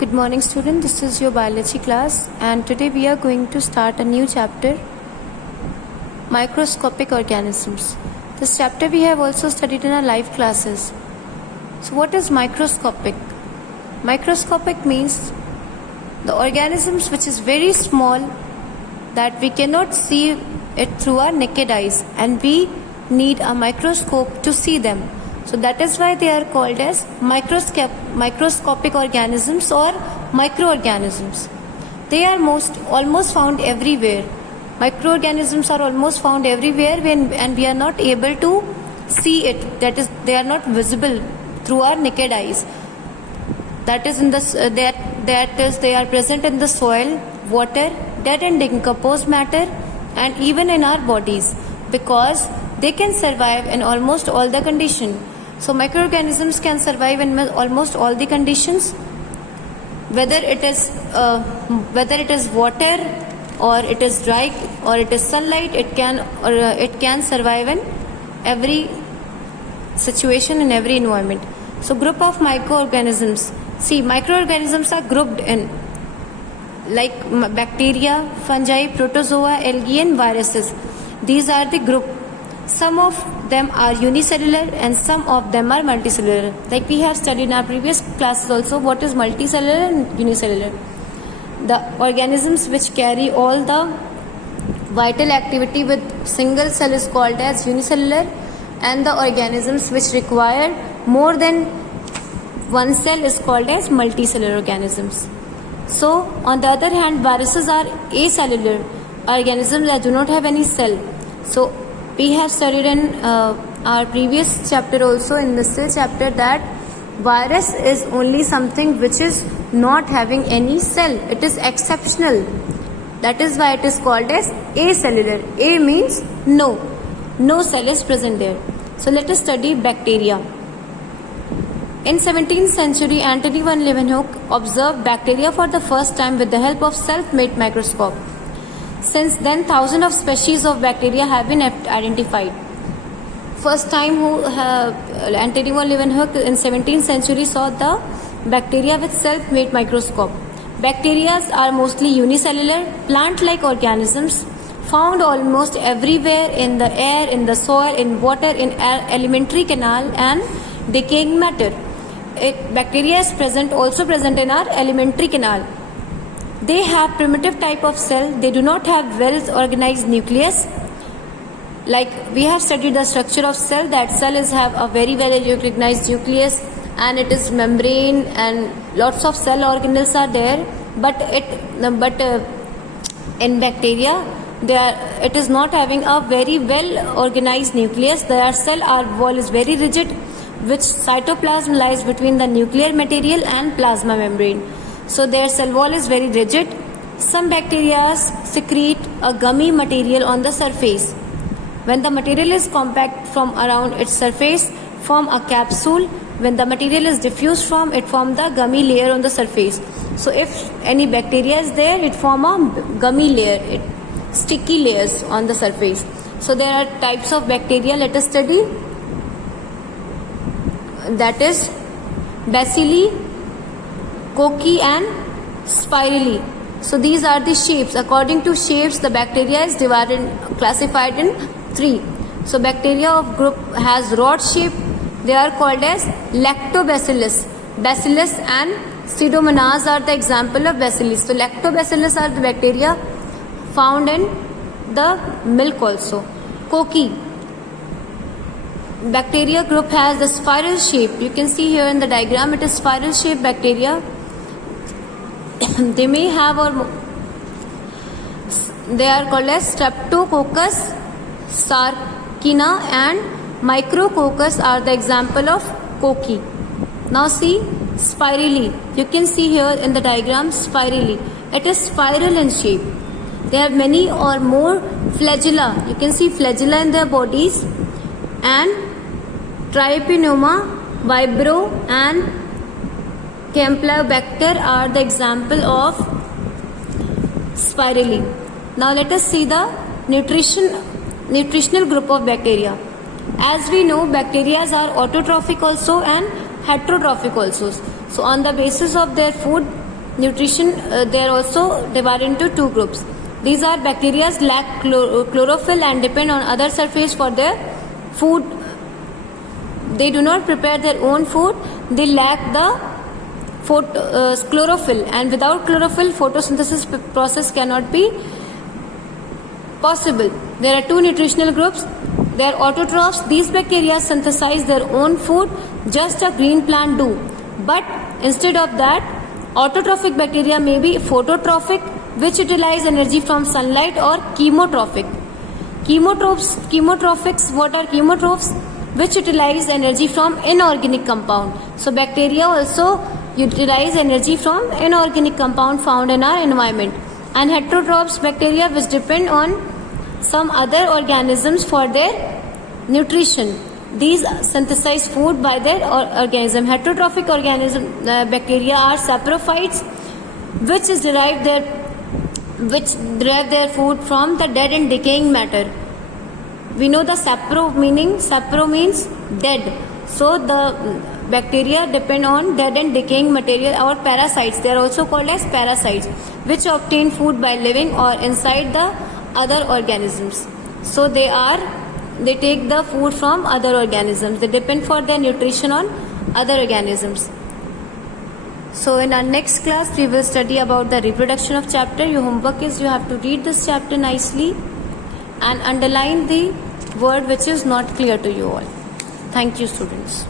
Good morning, student. This is your biology class, and today we are going to start a new chapter, microscopic organisms. This chapter we have also studied in our live classes. So what is microscopic? Microscopic means the organisms which is very small that we cannot see it through our naked eyes, and we need a microscope to see them. So that is why they are called as microscopic organisms or microorganisms. They are almost found everywhere. Microorganisms are almost found everywhere and we are not able to see it. That is, they are not visible through our naked eyes. That is they are present in the soil, water, dead and decomposed matter, and even in our bodies, because they can survive in almost all the conditions. So microorganisms can survive in almost all the conditions, whether it is water or it is dry or it is sunlight. It can survive in every situation, in every environment. So group of microorganisms. See, microorganisms are grouped in like bacteria, fungi, protozoa, algae and viruses. These are the group. Some of them are unicellular and some of them are multicellular. Like we have studied in our previous classes also what is multicellular and unicellular. The organisms which carry all the vital activity with single cell is called as unicellular, and the organisms which require more than one cell is called as multicellular organisms. So on the other hand, viruses are acellular organisms that do not have any cell. So we have studied in our previous chapter also, in the cell chapter, that virus is only something which is not having any cell. It is exceptional. That is why it is called as acellular. A means no cell is present there. So let us study bacteria. In 17th century, Antony van Leeuwenhoek observed bacteria for the first time with the help of self-made microscope. Since then, thousands of species of bacteria have been identified. First time Antony van Leeuwenhoek in 17th century saw the bacteria with self-made microscope. Bacteria are mostly unicellular, plant-like organisms found almost everywhere in the air, in the soil, in water, in alimentary canal and decaying matter. Bacteria is also present in our alimentary canal. They have primitive type of cell. They do not have well organized nucleus. Like we have studied the structure of cell, that cell have a very well organized nucleus and it is membrane and lots of cell organelles are there. But in bacteria, it is not having a very well organized nucleus. Their cell wall is very rigid, which cytoplasm lies between the nuclear material and plasma membrane. So their cell wall is very rigid. Some bacteria secrete a gummy material on the surface. When the material is compact from around its surface, form a capsule. When the material is diffused from it, form the gummy layer on the surface. So if any bacteria is there, it form a gummy layer, sticky layers on the surface. So there are types of bacteria. Let us study. That is bacilli, cocci and spirally. So these are the shapes. According to shapes, the bacteria is classified in 3. So bacteria of group has rod shape. They are called as lactobacillus. Bacillus and pseudomonas are the example of bacillus. So lactobacillus are the bacteria found in the milk also. Cocci. Bacteria group has the spiral shape. You can see here in the diagram, it is spiral shaped bacteria. They may have they are called as Streptococcus, Sarcina and Micrococcus are the example of cocci. Now see spirally. You can see here in the diagram spirally. It is spiral in shape. They have many or more flagella. You can see flagella in their bodies, and Trypanosoma, Vibrio and Campylobacter are the example of spirally. Now let us see the nutritional group of bacteria. As we know, bacteria are autotrophic also and heterotrophic also. So on the basis of their food, nutrition, they are also divided into two groups. These are bacteria lack chlorophyll and depend on other surface for their food. They do not prepare their own food. They lack the chlorophyll, and without chlorophyll, photosynthesis process cannot be possible. There are two nutritional groups. They are autotrophs. These bacteria synthesize their own food, just a green plant do. But instead of that, autotrophic bacteria may be phototrophic, which utilize energy from sunlight, or chemotrophic. Chemotrophics, what are chemotrophs? Which utilize energy from inorganic compound. So bacteria also utilize energy from inorganic compound found in our environment. And heterotrophs, bacteria which depend on some other organisms for their nutrition. These synthesize food by their organism. Heterotrophic bacteria are saprophytes, which derive their food from the dead and decaying matter. We know the sapro means dead. So the bacteria depend on dead and decaying material, or parasites. They are also called as parasites, which obtain food by living or inside the other organisms. So they take the food from other organisms. They depend for their nutrition on other organisms. So in our next class, we will study about the reproduction of chapter. Your homework is you have to read this chapter nicely and underline the word which is not clear to you all. Thank you, students.